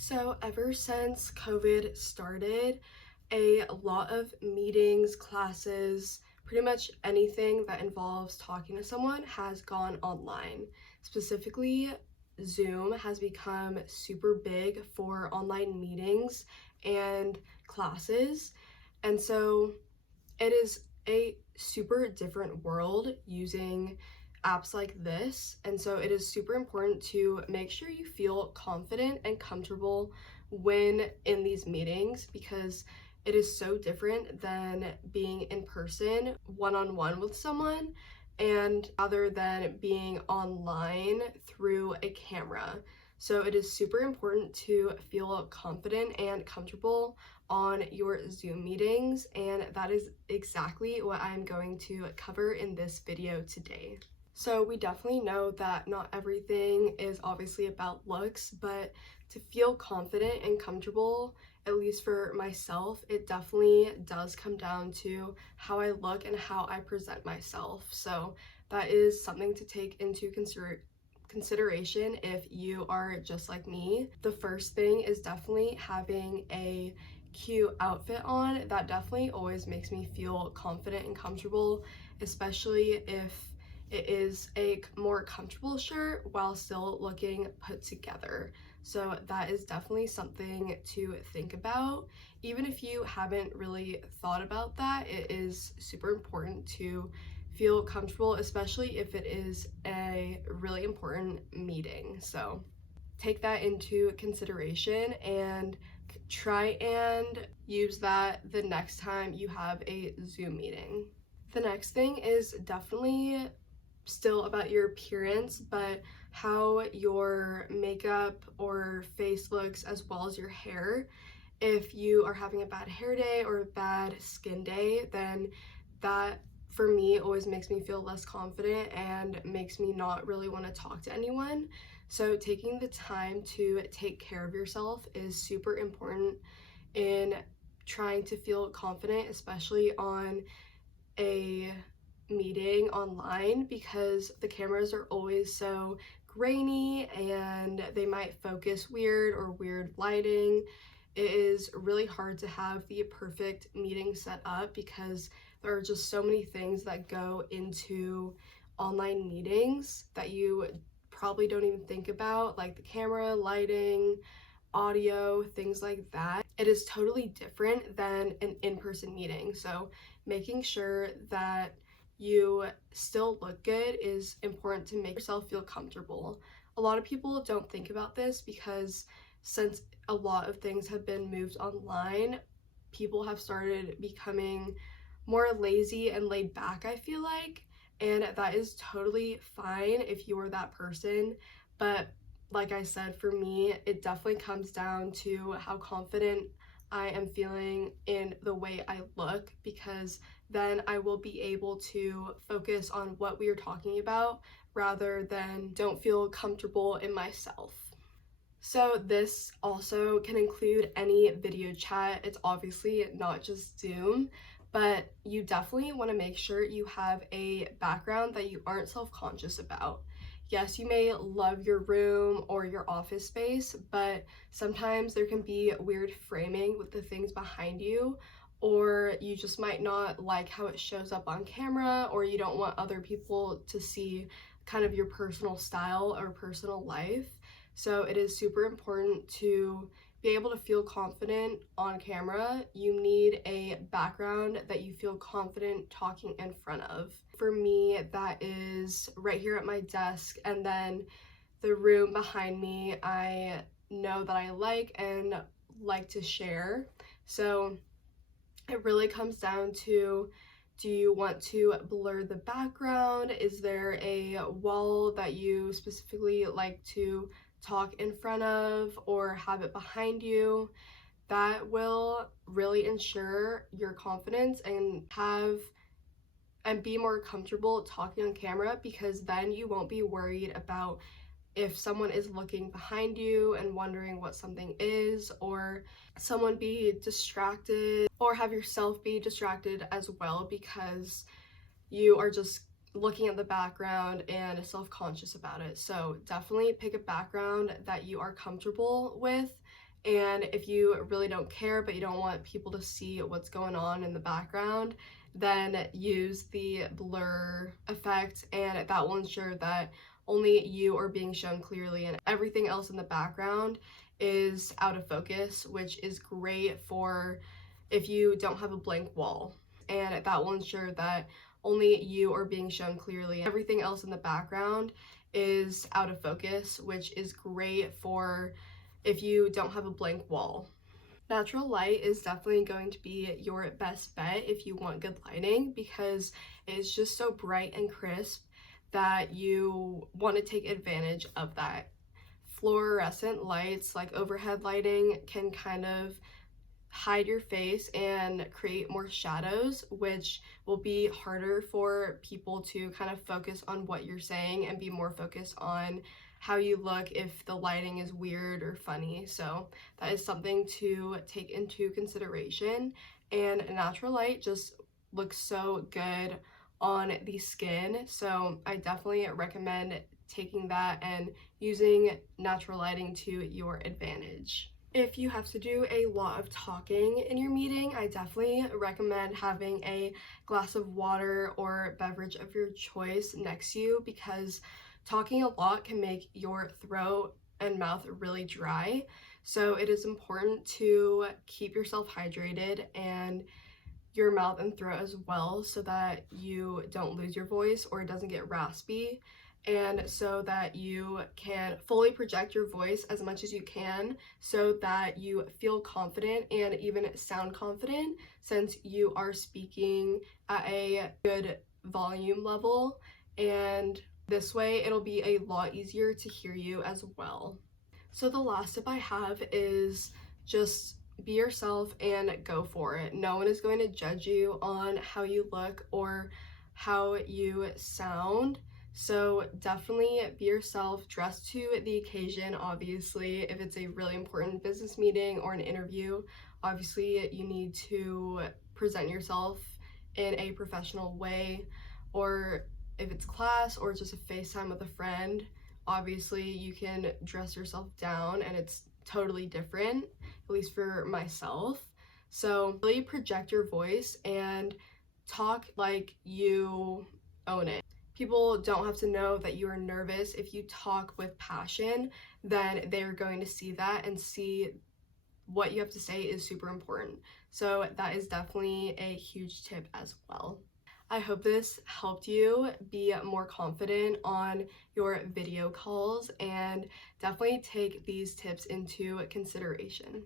So, ever since COVID started, a lot of meetings, classes, pretty much anything that involves talking to someone has gone online. Specifically, Zoom has become super big for online meetings and classes. And so, it is a super different world using apps like this. And so it is super important to make sure you feel confident and comfortable when in these meetings because it is so different than being in person one-on-one with someone and other than being online through a camera. So it is super important to feel confident and comfortable on your Zoom meetings, and that is exactly what I'm going to cover in this video today. So we definitely know that not everything is obviously about looks, but to feel confident and comfortable, at least for myself, it definitely does come down to how I look and how I present myself. So that is something to take into consideration if you are just like me. The first thing is definitely having a cute outfit on. That definitely always makes me feel confident and comfortable, especially if it is a more comfortable shirt while still looking put together. So that is definitely something to think about. Even if you haven't really thought about that, it is super important to feel comfortable, especially if it is a really important meeting. So take that into consideration and try and use that the next time you have a Zoom meeting. The next thing is definitely still about your appearance, but how your makeup or face looks as well as your hair. If you are having a bad hair day or a bad skin day, then that for me always makes me feel less confident and makes me not really want to talk to anyone. So taking the time to take care of yourself is super important in trying to feel confident, especially on a meeting online, because the cameras are always so grainy and they might focus weird or weird lighting. It is really hard to have the perfect meeting set up because there are just so many things that go into online meetings that you probably don't even think about, like the camera, lighting, audio, things like that. It is totally different than an in-person meeting. So making sure that you still look good is important to make yourself feel comfortable. A lot of people don't think about this because since a lot of things have been moved online, people have started becoming more lazy and laid back, I feel like, and that is totally fine if you are that person. But like I said, for me, it definitely comes down to how confident I am feeling in the way I look, because then I will be able to focus on what we are talking about rather than don't feel comfortable in myself. So this also can include any video chat. It's obviously not just Zoom, but you definitely want to make sure you have a background that you aren't self-conscious about. Yes, you may love your room or your office space, but sometimes there can be weird framing with the things behind you, or you just might not like how it shows up on camera, or you don't want other people to see kind of your personal style or personal life. So it is super important to be able to feel confident on camera. You need a background that you feel confident talking in front of. For me, that is right here at my desk, and then the room behind me I know that I like and like to share. So it really comes down to, do you want to blur the background? Is there a wall that you specifically like to talk in front of or have it behind you? That will really ensure your confidence and be more comfortable talking on camera, because then you won't be worried about if someone is looking behind you and wondering what something is, or someone be distracted, or have yourself be distracted as well because you are just looking at the background and self-conscious about it. So definitely pick a background that you are comfortable with And if you really don't care but you don't want people to see what's going on in the background, then use the blur effect, and that will ensure that only you are being shown clearly and everything else in the background is out of focus, which is great for if you don't have a blank wall. And that will ensure that only you are being shown clearly. Everything else in the background is out of focus, which is great for if you don't have a blank wall. Natural light is definitely going to be your best bet if you want good lighting, because it's just so bright and crisp that you want to take advantage of that. Fluorescent lights like overhead lighting can kind of hide your face and create more shadows, which will be harder for people to kind of focus on what you're saying and be more focused on how you look if the lighting is weird or funny. So that is something to take into consideration. And natural light just looks so good on the skin, so I definitely recommend taking that and using natural lighting to your advantage. If you have to do a lot of talking in your meeting, I definitely recommend having a glass of water or beverage of your choice next to you, because talking a lot can make your throat and mouth really dry. So it is important to keep yourself hydrated and your mouth and throat as well, so that you don't lose your voice or it doesn't get raspy, and so that you can fully project your voice as much as you can, so that you feel confident and even sound confident, since you are speaking at a good volume level, and this way it'll be a lot easier to hear you as well. So the last tip I have is just be yourself and go for it. No one is going to judge you on how you look or how you sound. So definitely be yourself, dress to the occasion. Obviously, if it's a really important business meeting or an interview, obviously you need to present yourself in a professional way. Or if it's class or just a FaceTime with a friend, obviously you can dress yourself down and it's totally different, at least for myself. So really project your voice and talk like you own it. People don't have to know that you are nervous. If you talk with passion, then they're going to see that and see what you have to say is super important. So that is definitely a huge tip as well. I hope this helped you be more confident on your video calls, and definitely take these tips into consideration.